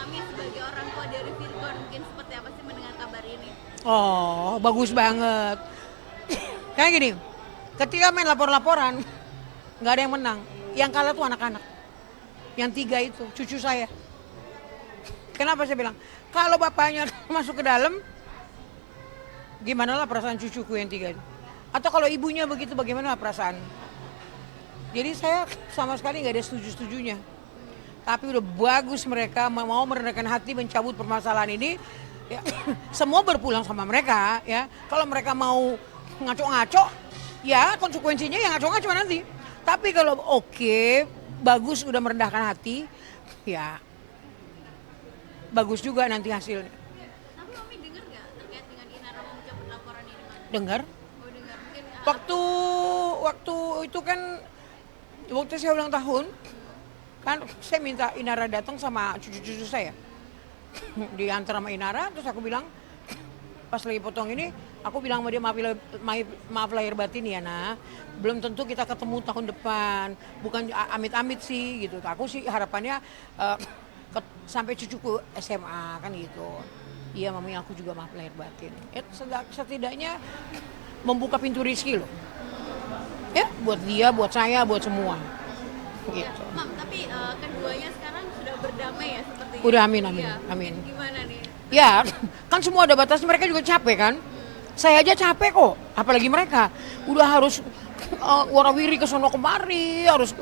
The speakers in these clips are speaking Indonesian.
Mami sebagai orang tua dari Virgon mungkin seperti apa sih mendengar kabar ini? Oh, bagus banget. Kayak gini, ketika main lapor-laporan, nggak ada yang menang. Yang kalah tuh anak-anak. Yang tiga itu, cucu saya. Kenapa saya bilang? Kalau bapaknya masuk ke dalam, gimana lah perasaan cucuku yang tiga itu? Atau kalau ibunya begitu, bagaimana perasaan? Jadi saya sama sekali nggak ada setuju-setujunya. Tapi udah bagus mereka mau merendahkan hati mencabut permasalahan ini. Ya, semua berpulang sama mereka ya. Kalau mereka mau ngaco-ngaco, ya konsekuensinya yang ngaco-ngaco nanti. Tapi kalau oke, bagus udah merendahkan hati, ya bagus juga nanti hasilnya. Tapi Mami dengar nggak terkait dengan Inara mau mencabut laporan ini, Mami? Dengar? Oh dengar, mungkin Waktu waktu itu kan waktu saya ulang tahun, kan saya minta Inara datang sama cucu-cucu saya. Diantar sama Inara, terus aku bilang pas lagi potong ini, aku bilang sama dia maaf lahir batin ya nah, belum tentu kita ketemu tahun depan, bukan amit-amit sih gitu. Aku sih harapannya sampai cucuku SMA kan gitu. Iya mami aku juga maaf lahir batin. Ya, setidaknya membuka pintu rezeki loh. Ya buat dia, buat saya, buat semua. ya, Gitu. Mam, tapi keduanya sekarang sudah berdamai ya sepertinya. Udah amin amin Iya, amin. mungkin gimana nih? Ya, kan semua ada batas, mereka juga capek kan. Saya aja capek kok, apalagi mereka. Udah harus warawiri ke sono kemari, harus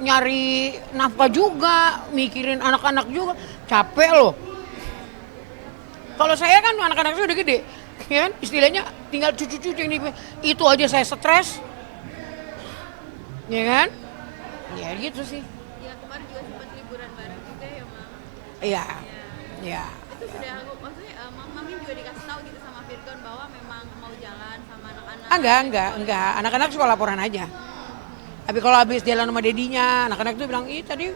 nyari nafkah juga, mikirin anak-anak juga. Capek loh. Kalau saya kan anak-anak saya udah gede, ya kan? Istilahnya tinggal cucu-cucu ini. Itu aja saya stres, ya kan? Ya gitu sih. Ya kemarin juga sempat liburan bareng juga ya, Mam. Iya, Ya. ya. Itu sudah maksudnya Mami juga dikasih tahu gitu sama Virgon bahwa memang mau jalan sama anak-anak. Enggak. Anak-anak suka laporan aja. Tapi kalau habis jalan sama dedinya, anak-anak tuh bilang, ih tadi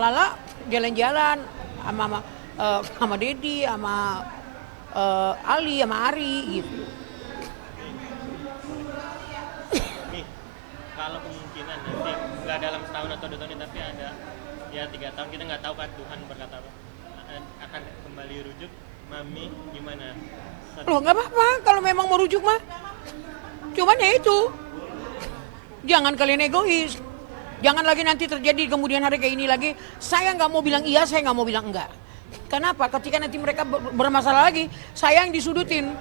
Lala jalan-jalan sama Dedi, sama Ali, sama Ari gitu. Nih, kalau kemungkinan nanti nggak dalam setahun atau 2 tahun ini, tapi ada ya 3 tahun, kita nggak tahu kan Tuhan berkata apa, akan kembali rujuk, Mami gimana? Loh nggak apa-apa kalau memang mau rujuk mah. Cuman ya itu, jangan kalian egois. Jangan lagi nanti terjadi kemudian hari kayak ini lagi. Saya nggak mau bilang iya, saya nggak mau bilang enggak. Kenapa? Ketika nanti mereka bermasalah lagi, saya yang disudutin.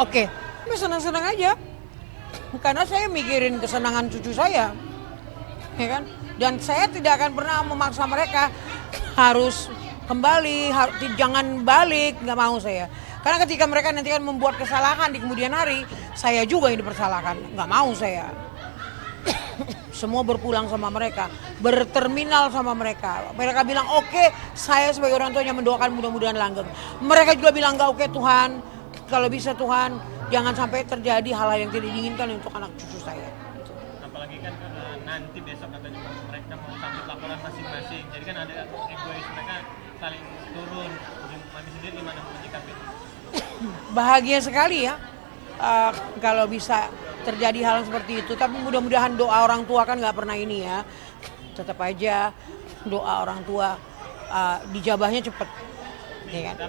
Oke, senang-senang aja. Karena saya mikirin kesenangan cucu saya, ya kan? Dan saya tidak akan pernah memaksa mereka harus kembali, jangan balik, nggak mau saya. Karena ketika mereka nanti kan membuat kesalahan di kemudian hari, saya juga yang dipersalahkan, nggak mau saya. Semua berpulang sama mereka, berterminal sama mereka. Mereka bilang oke, saya sebagai orang tuanya mendoakan mudah-mudahan langgeng. Mereka juga bilang enggak, oke Tuhan, kalau bisa Tuhan jangan sampai terjadi hal-hal yang tidak diinginkan untuk anak cucu saya. Apalagi kan nanti besok katanya mereka mau sambut laporan masing-masing, jadi kan ada egois mereka saling turun. Mami sendiri gimana menyikapi? Bahagia sekali ya kalau bisa terjadi hal seperti itu. Tapi mudah-mudahan doa orang tua kan nggak pernah ini ya. Tetap aja doa orang tua dijabahnya cepet, ya kan?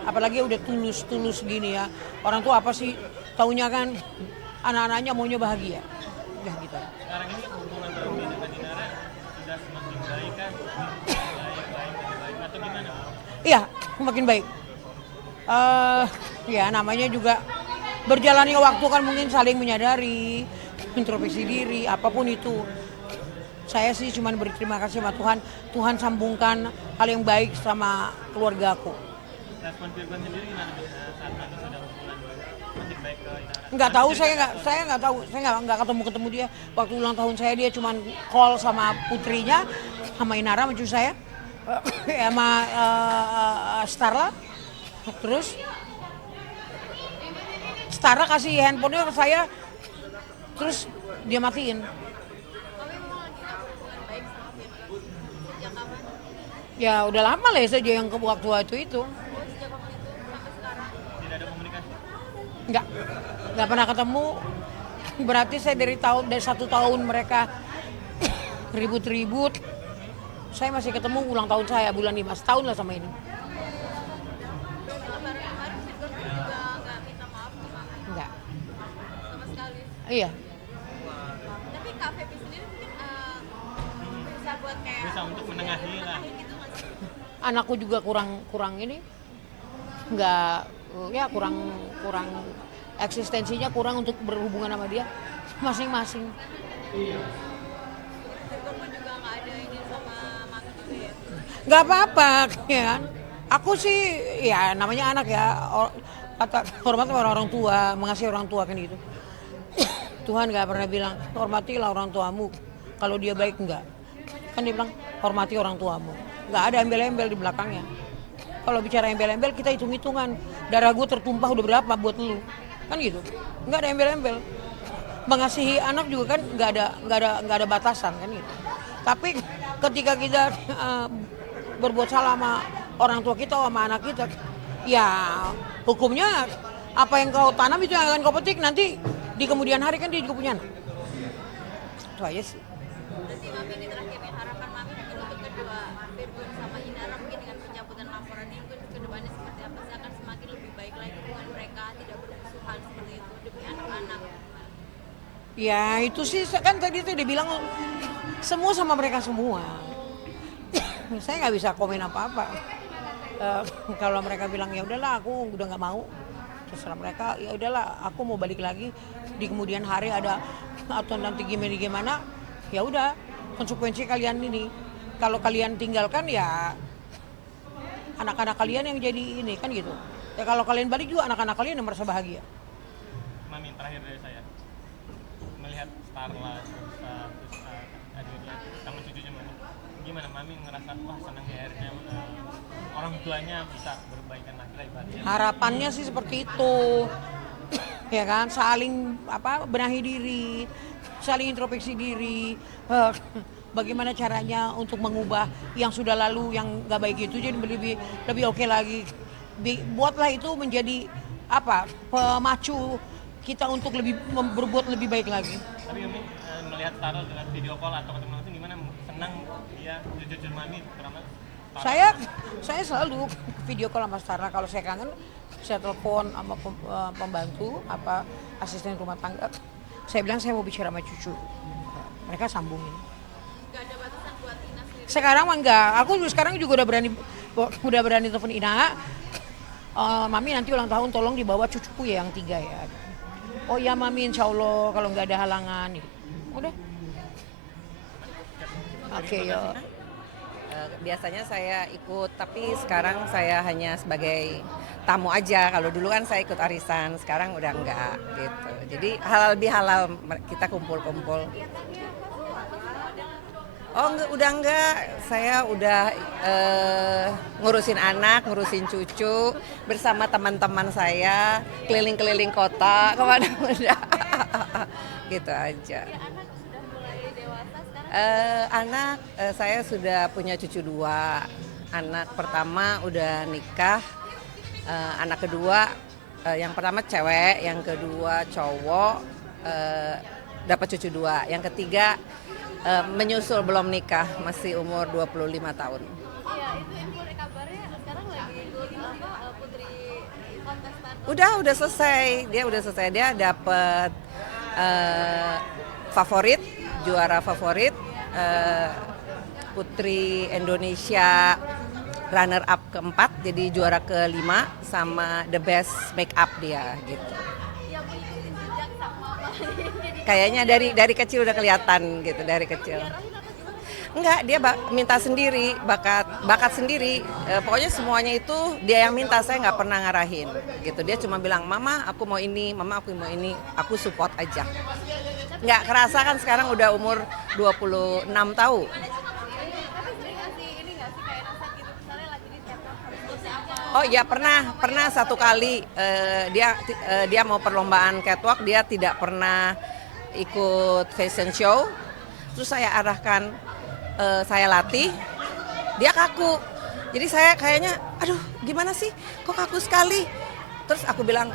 Apalagi udah tulus gini ya. Orang tua apa sih taunya kan anak-anaknya maunya bahagia. Udah gitu. Sekarang ini hubungan Mami dengan Inara sudah semakin baik kan? Baik atau gimana? Iya, makin baik. Ya namanya juga berjalannya waktu kan mungkin saling menyadari, introspeksi diri, apapun itu. Saya sih cuma berterima kasih sama Tuhan. Tuhan sambungkan hal yang baik sama keluarga aku. Respon Virgon sendiri gimana saat Mami sudah hubungan makin baik ke Inara? Nggak tahu, saya nggak tahu, saya nggak ketemu dia. Waktu ulang tahun saya dia cuma call sama putrinya, sama Inara, sama cucu saya, sama Starla. Terus Starla kasih handphonenya ke saya, terus dia matiin. Mami memang lagi ada hubungan baik sama Virgon. Sejak kapan? Ya udah lama lah ya saja yang ke waktu itu. Oh, sejak waktu itu sampai sekarang. Tidak ada komunikasi? Nggak pernah ketemu. Berarti saya dari 1 tahun mereka ribut-ribut. Saya masih ketemu ulang tahun saya bulan 5, setahun lah sama ini. Lebaran kemarin Virgon pun juga nggak minta maaf ke mama Enggak. sama sekali. Iya. Tapi Kak Febi sendiri mungkin bisa buat kayak Bisa untuk menengahi lah. gitu nggak sih? Anakku juga kurang ini. Enggak, ya kurang eksistensinya kurang untuk berhubungan sama dia masing-masing. Virgon pun juga nggak ada ini sama mami juga ya. Nggak apa-apa ya kan. Aku sih ya namanya anak ya, kata hormat sama orang tua, mengasihi orang tua kan gitu. Tuhan nggak pernah bilang hormatilah orang tuamu kalau dia baik, enggak. Kan dia bilang hormati orang tuamu. Nggak ada embel-embel di belakangnya. Kalau bicara embel-embel kita hitung-hitungan. Darah gue tertumpah udah berapa buat lu. Kan gitu. Nggak ada embel-embel. Mengasihi anak juga kan nggak ada batasan kan gitu. Tapi ketika kita berbuat salah sama orang tua kita sama anak kita, ya hukumnya apa yang kau tanam itu yang akan kau petik nanti di kemudian hari kan dia juga punya anak. Itu aja sih. Berarti mami ini terakhir nih harapan mami mungkin untuk kedua Virgon sama Inara mungkin dengan pencabutan laporan ini mungkin kedepannya seperti apa sih, akan semakin lebih baik lagi hubungan mereka, tidak bermusuhan seperti itu demi anak-anak. Ya itu sih kan tadi tuh dia bilang semua sama mereka semua. Saya nggak bisa komen apa-apa. Kalau mereka bilang ya udahlah aku udah nggak mau, terserah mereka. Ya udahlah aku mau balik lagi di kemudian hari ada atau nanti gimana ya udah konsekuensi kalian ini. Kalau kalian tinggalkan ya anak-anak kalian yang jadi ini kan gitu. Ya kalau kalian balik juga anak-anak kalian yang merasa bahagia. Mami, terakhir dari saya, melihat Starla terus akhirnya sama cucunya Mami, gimana Mami ngerasa wah senang ya akhirnya orang tuanya bisa berbaikan lagi lah ibaratnya. Harapannya sih seperti itu. Ya kan, saling benahi diri, saling introspeksi diri. Bagaimana caranya untuk mengubah yang sudah lalu yang nggak baik itu jadi lebih oke lagi. Buatlah itu menjadi pemacu kita untuk berbuat lebih baik lagi. Tapi Mami melihat Starla dengan video call atau ketemu langsung gimana? Senang dia cucu Mami terutama? Saya selalu video call sama Starla. Kalau saya kangen, saya telepon sama pembantu asisten rumah tangga. Saya bilang saya mau bicara sama cucu. Mereka sambungin. Gak ada batasan buat Ina sendiri. Sekarang mah enggak. Aku sekarang juga udah berani telepon Ina. Mami nanti ulang tahun tolong dibawa cucuku ya yang 3 ya. Oh ya Mami, insya Allah kalau nggak ada halangan. Udah. Oke, yuk. Biasanya saya ikut, tapi sekarang saya hanya sebagai tamu aja. Kalau dulu kan saya ikut arisan, sekarang udah enggak gitu. Jadi lebih halal kita kumpul-kumpul. Oh udah enggak, saya udah ngurusin anak, ngurusin cucu bersama teman-teman saya, keliling-keliling kota kemana-mana. Gitu aja. Anak saya sudah punya cucu 2. Anak pertama udah nikah, anak kedua yang pertama cewek, yang kedua cowok, dapat cucu 2. Yang ketiga menyusul belum nikah, masih umur 25 tahun. Iya, itu info kabarnya sekarang lagi ikut putri kontestan. Udah selesai. Dia dapat favorit, juara favorit, Putri Indonesia runner up keempat, jadi juara ke-5 sama the best make up dia gitu. Yang mengikuti jejak sama jadi Kayaknya dari kecil udah kelihatan gitu, dari kecil. Enggak, dia minta sendiri, bakat sendiri. Pokoknya semuanya itu dia yang minta, saya nggak pernah ngarahin gitu. Dia cuma bilang, "Mama, aku mau ini, Mama, aku mau ini." Aku support aja. Nggak kerasa kan sekarang udah umur 26 tahun. tapi sering ngasih ini nggak sih kayak nasihat gitu misalnya lagi di TikTok harus pose apa. Oh iya, pernah satu kali dia mau perlombaan catwalk, dia tidak pernah ikut fashion show. Terus saya arahkan, saya latih, dia kaku. Jadi saya kayaknya, aduh gimana sih, kok kaku sekali. Terus aku bilang,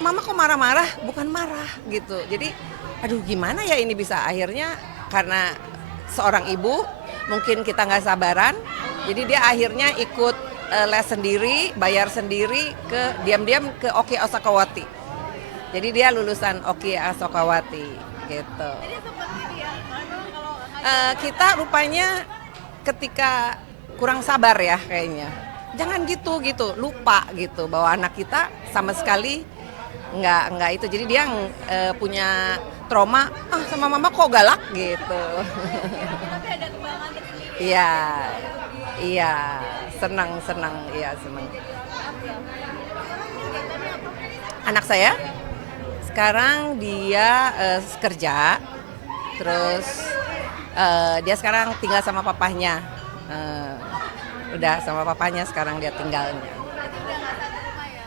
"Mama kok marah-marah?" Bukan marah gitu. Jadi aduh gimana ya ini bisa, akhirnya karena seorang ibu, mungkin kita nggak sabaran, jadi dia akhirnya ikut les sendiri, bayar sendiri diam-diam ke Oki Asokawati. Jadi dia lulusan Oki Asokawati gitu. Jadi seperti dia, kalau Kita rupanya ketika kurang sabar ya kayaknya. Jangan gitu, lupa gitu bahwa anak kita sama sekali nggak itu. Jadi dia punya trauma, sama mama kok galak gitu. tapi ada kebanggaan tersendiri. Iya, senang, iya senang. Anak saya sekarang dia kerja, terus dia sekarang tinggal sama papahnya. Udah sama papahnya sekarang dia tinggalnya.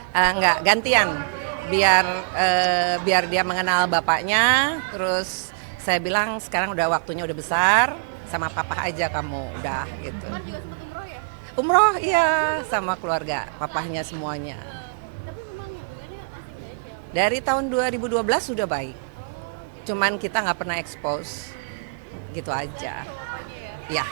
Enggak, gantian. Biar dia mengenal bapaknya, terus saya bilang sekarang udah waktunya udah besar, sama papa aja kamu udah gitu. Kan juga sempat umroh ya? Umroh iya sama keluarga, papahnya semuanya. Tapi memang hubungannya masih baik ya? Dari tahun 2012 sudah baik. Cuman kita nggak pernah expose gitu aja. Bapaknya ya? Ya.